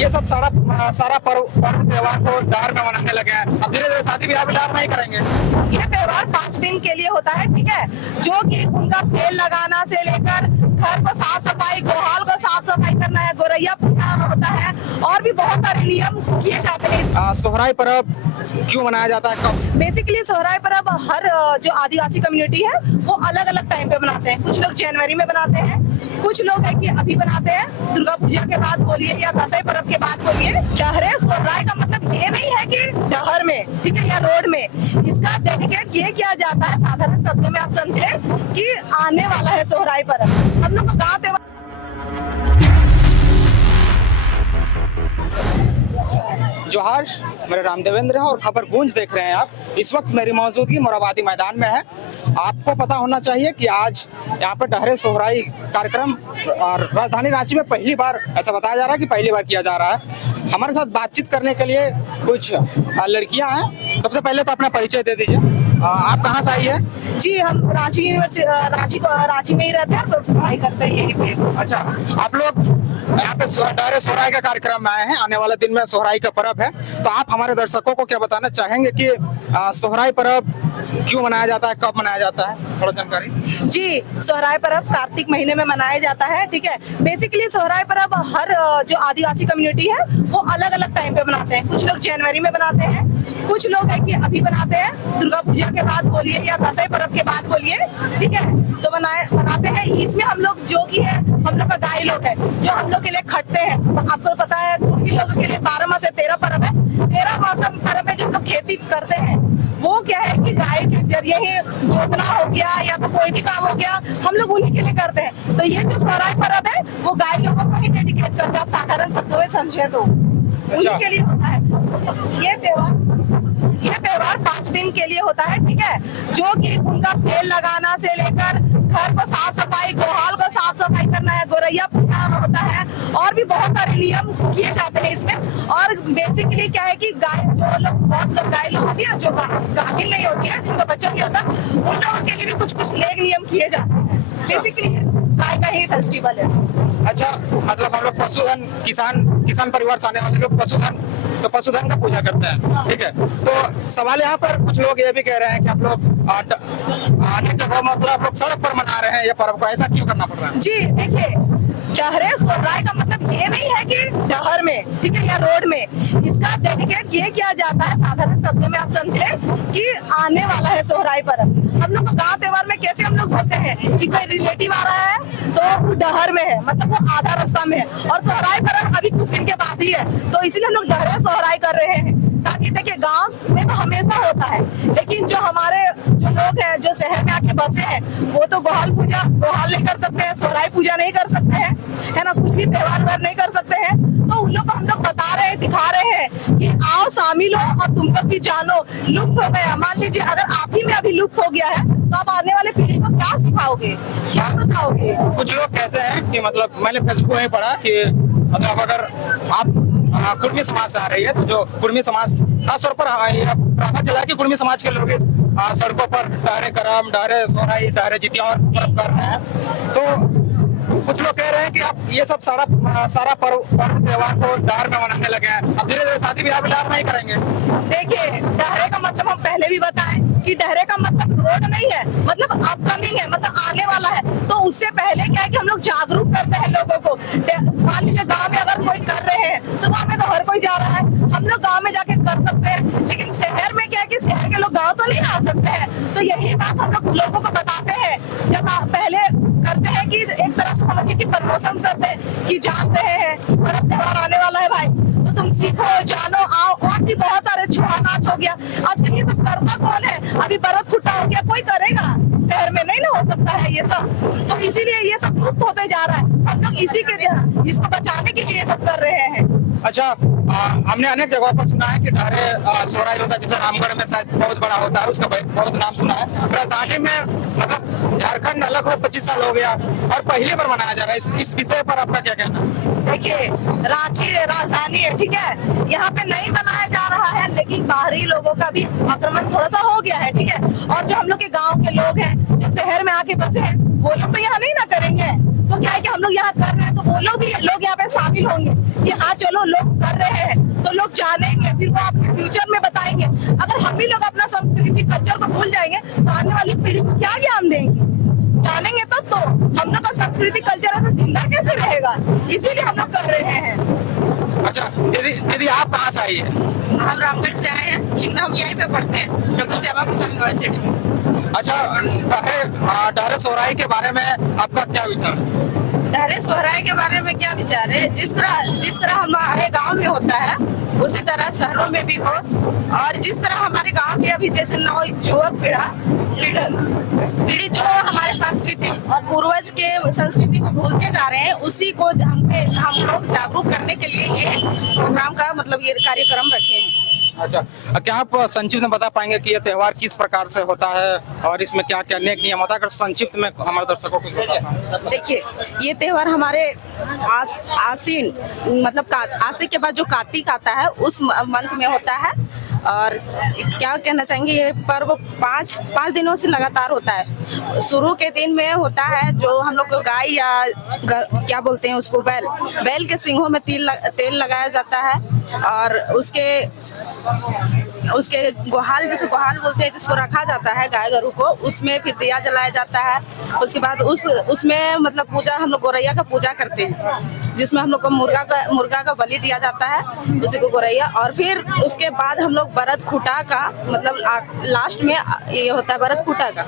ये सब सारा पर्व त्योहार को डहर में मनाने लगे हैं। अब धीरे धीरे शादी ब्याह भी डहर में ही करेंगे। ये त्योहार 5 दिन के लिए होता है, ठीक है, जो कि उनका तेल लगाना से लेकर घर को साफ सफाई, गोहाल को साफ सफाई करना है, गोरैया पूजा होता है और भी बहुत सारे नियम किए जाते हैं। सोहराई पर्व क्यों मनाया जाता है, कब? बेसिकली सोहराई पर्व हर जो आदिवासी कम्युनिटी है वो अलग अलग टाइम पे बनाते हैं। कुछ लोग जनवरी में बनाते हैं, कुछ लोग है कि अभी बनाते हैं दुर्गा पूजा के बाद बोलिए या दशहरा पर्व के बाद बोलिए। डहरे सोहराई का मतलब ये नहीं है कि डहर में, ठीक है, या रोड में। इसका डेडिकेट ये किया जाता है, साधारण शब्दों में आप समझे कि आने वाला है सोहराई पर्व। हम लोग को गाँव त्योहार जोहार, मेरा नाम देवेंद्र है और खबर गूंज देख रहे हैं आप। इस वक्त मेरी मौजूदगी मोराबादी मैदान में है। आपको पता होना चाहिए कि आज यहाँ पर डहरे सोहराई कार्यक्रम और राजधानी रांची में पहली बार, ऐसा बताया जा रहा है कि पहली बार किया जा रहा है। हमारे साथ बातचीत करने के लिए कुछ लड़कियां हैं। सबसे पहले तो अपना परिचय दे दीजिए। आप कहाँ से आई है? जी, हम रांची यूनिवर्सिटी रांची में ही रहते हैं और पढ़ाई करते हैं यहीं पे। अच्छा, आप लोग यहाँ पे डहरे सोहराई का कार्यक्रम में आए हैं। आने वाले दिन में सोहराई का पर्व है, तो आप हमारे दर्शकों को क्या बताना चाहेंगे कि सोहराई पर्व क्यों मनाया जाता है, कब मनाया जाता है, थोड़ा जानकारी? जी, सोहराई पर्व कार्तिक महीने में मनाया जाता है, ठीक है। बेसिकली सोहराई पर्व हर जो आदिवासी कम्युनिटी है वो अलग अलग टाइम पे बनाते हैं। कुछ लोग जनवरी में बनाते हैं, कुछ लोग है कि अभी बनाते हैं दुर्गा पूजा के बाद बोलिए या दशहरा पर्व के बाद बोलिए, ठीक है, तो बनाते हैं। इसमें हम लोग जो कि है, हम लोग का गाय लोग है जो हम लोग के लिए खटते हैं। आपको पता है कुर्मी लोगों के लिए 12 माह से 13 पर्व है। 13 मौसम पर्व में जो हम लोग खेती करते हैं वो क्या है कि गाय के जरिए ही जोतना हो गया या तो कोई भी काम हो गया, हम लोग उन्हीं के लिए करते हैं। तो ये जो सोहराई पर्व है वो गाय लोगों को ही डेडिकेट करते हैं। आप साधारण शब्दों में समझे तो उन्हीं के लिए होता है। ये त्योहार 5 दिन के लिए होता है, ठीक है, जो कि उनका तेल लगाना से लेकर घर को साफ सफाई, गोहाल को साफ सफाई करना है, गोरैया पूजा होता है और भी बहुत सारे नियम किए जाते हैं इसमें। और बेसिकली क्या है कि गाय, जो लोग, बहुत लोग गाय लोग होती है जो गाभिन नहीं होती है, जिनका बच्चा नहीं होता, उन लोगों के लिए भी कुछ नेक नियम किए जाते हैं। बेसिकली गाय का ही फेस्टिवल है। अच्छा, मतलब हम लोग पशुधन, किसान परिवार से आने वाले लोग पशुधन का पूजा करते हैं, ठीक है। तो सवाल यहाँ पर कुछ लोग ये भी कह रहे हैं कि आप लोग अनेक जगह, मतलब आप लोग सड़क पर मना रहे हैं ये पर्व को, ऐसा क्यों करना पड़ रहा है? जी देखिए, डहरे सोहराई का मतलब ये नहीं है कि डहर में, ठीक है, या रोड में। इसका डेडिकेट ये किया जाता है, साधारण शब्दों में आप समझे कि आने वाला है सोहराई पर्व। हम लोग को गाँव त्योहार में कैसे हम लोग बोलते हैं कि कोई रिलेटिव आ रहा है तो वो डहर में है, मतलब वो आधा रास्ता में है, और सोहराई पर्व अभी कुछ दिन के बाद ही है। तो इसीलिए हम लोग डहरे सोहराई कर रहे हैं, ताकि देखिए गाँव में तो हमेशा होता है, लेकिन जो हमारे जो लोग हैं जो शहर में आके बसे हैं वो तो गोहाल नहीं कर सकते हैं, सोहराई पूजा नहीं कर सकते हैं, है ना, कुछ भी त्योहार नहीं कर सकते हैं। तो उन लोग को हम लोग बता रहे हैं, दिखा रहे हैं कि आओ शामिल हो और तुम लोग भी जानो। लुप्त हो गया, मान लीजिए अगर आप ही में अभी लुप्त हो गया है तो आप आने वाले पीढ़ी को क्या सिखाओगे, क्या बताओगे? कुछ लोग कहते हैं कि, मतलब मैंने फेसबुक में पढ़ा कि मतलब अगर आप कुर्मी समाज से आ रही है तो जो कुर्मी समाज खासतौर पर पता चला कि कुर्मी समाज के लोग सड़कों पर डहरे करम, डहरे सोहराई, डहरे जितिया और पर्व कर रहे हैं। तो कुछ लोग कह रहे हैं कि आप ये सब सारा पर्व त्योहार को डहर में मनाने लगे हैं। अब धीरे धीरे शादी ब्याह भी डहर में ही करेंगे। देखिए, डहरे का मतलब हम पहले भी बताएं कि डहरे का मतलब रोड नहीं है, मतलब अपकमिंग है, मतलब आने वाला है। तो उससे पहले क्या है कि हम लोग जागरूक करते हैं लोगों को। मान लीजिए गाँव में अगर कोई कर रहे हैं तो वहाँ में तो हर कोई जा रहा है, हम लोग गाँव में जाके कर सकते हैं। लेकिन शहर में क्या है कि शहर के लोग गाँव तो नहीं आ सकते हैं। तो यही बात हम लोग लोगों को बताते हैं, जब पहले करते हैं कि एक तरह से समझिए कि प्रमोशन करते हैं कि जान रहे हैं पर्व त्योहार आने वाला है भाई, तो तुम सीखो, जानो, आओ। और भी बहुत सारे छुआ नाच हो गया, आजकल ये सब करता कौन है? अभी भरत खुट्टा हो गया, कोई करेगा? शहर में नहीं ना हो सकता है ये सब। तो इसीलिए ये सब लुप्त होते जा रहा है। हम लोग इसको बचाने के लिए ये सब कर रहे हैं। अच्छा, हमने अनेक जगहों पर सुना है कि डहरे सोहराई होता है, जैसे रामगढ़ में शायद बहुत बड़ा होता है, उसका बहुत नाम सुना है। राजधानी में, मतलब झारखंड अलग हो 25 साल हो गया और पहली बार मनाया जा रहा है। इस विषय पर आपका क्या कहना है? देखिए, रांची राजधानी है, ठीक है, यहाँ पे नहीं बनाया जा रहा है, लेकिन बाहरी लोगों का भी आक्रमण थोड़ा सा हो गया है, ठीक है। और जो हम लोग के गाँव के लोग हैं जो शहर में आके बसे हैं वो लोग तो यहाँ नहीं ना करेंगे। तो क्या है कि हम लोग यहाँ कर रहे हैं तो वो लोग यहाँ पे शामिल होंगे कि हाँ चलो लोग कर रहे हैं, तो लोग जानेंगे, फिर वो अपने फ्यूचर में बताएंगे। अगर हम ही लोग अपना संस्कृति कल्चर को भूल जाएंगे तो आने वाली पीढ़ी को क्या ज्ञान देंगे? जानेंगे तब तो हम लोग का संस्कृति कल्चर ऐसे जिंदा कैसे रहेगा? इसीलिए हम लोग कर रहे हैं। अच्छा दीदी, दीदी आप कहाँ से आई है? हम रामगढ़ से आए हैं, लेकिन हम यहीं पे पढ़ते हैं, डॉक्टर श्यामा प्रसाद यूनिवर्सिटी में। अच्छा डहरे सोहराई के बारे में आपका क्या विचार है? डहरे सोहराई के बारे में क्या विचार है? जिस तरह हमारे गांव में होता है उसी तरह शहरों में भी हो, और जिस तरह हमारे गांव के अभी जैसे नव युवक पीढ़ी जो हमारे संस्कृति और पूर्वज के संस्कृति को भूलते जा रहे हैं, उसी को हम लोग जागरूक करने के लिए ये प्रोग्राम का मतलब ये कार्यक्रम रखे हैं। अच्छा क्या आप संक्षिप्त में बता पाएंगे कि यह त्योहार किस प्रकार से होता है और इसमें क्या क्या नियम होता है? अगर संक्षिप्त में हमारे दर्शकों को बताएं। देखिए, ये त्योहार हमारे आसीन मतलब आसिक के बाद जो कार्तिक आता है उस मंथ में होता है, और क्या कहना चाहेंगे, ये पर्व पाँच दिनों से लगातार होता है। शुरू के दिन में होता है जो हम लोग को गाय या क्या बोलते हैं उसको, बैल के सींगों में तेल लगाया जाता है, और उसके गुहाल, जैसे गुहाल बोलते हैं जिसको रखा जाता है गाय गरु को, उसमें फिर दिया जलाया जाता है। उसके बाद उसमें मतलब पूजा, हम लोग गोरैया का पूजा करते हैं, जिसमें हम लोग को मुर्गा का बलि दिया जाता है, उसी को गोरैया। और फिर उसके बाद हम लोग बरत खूटा का मतलब लास्ट में ये होता है बरत खूटा का।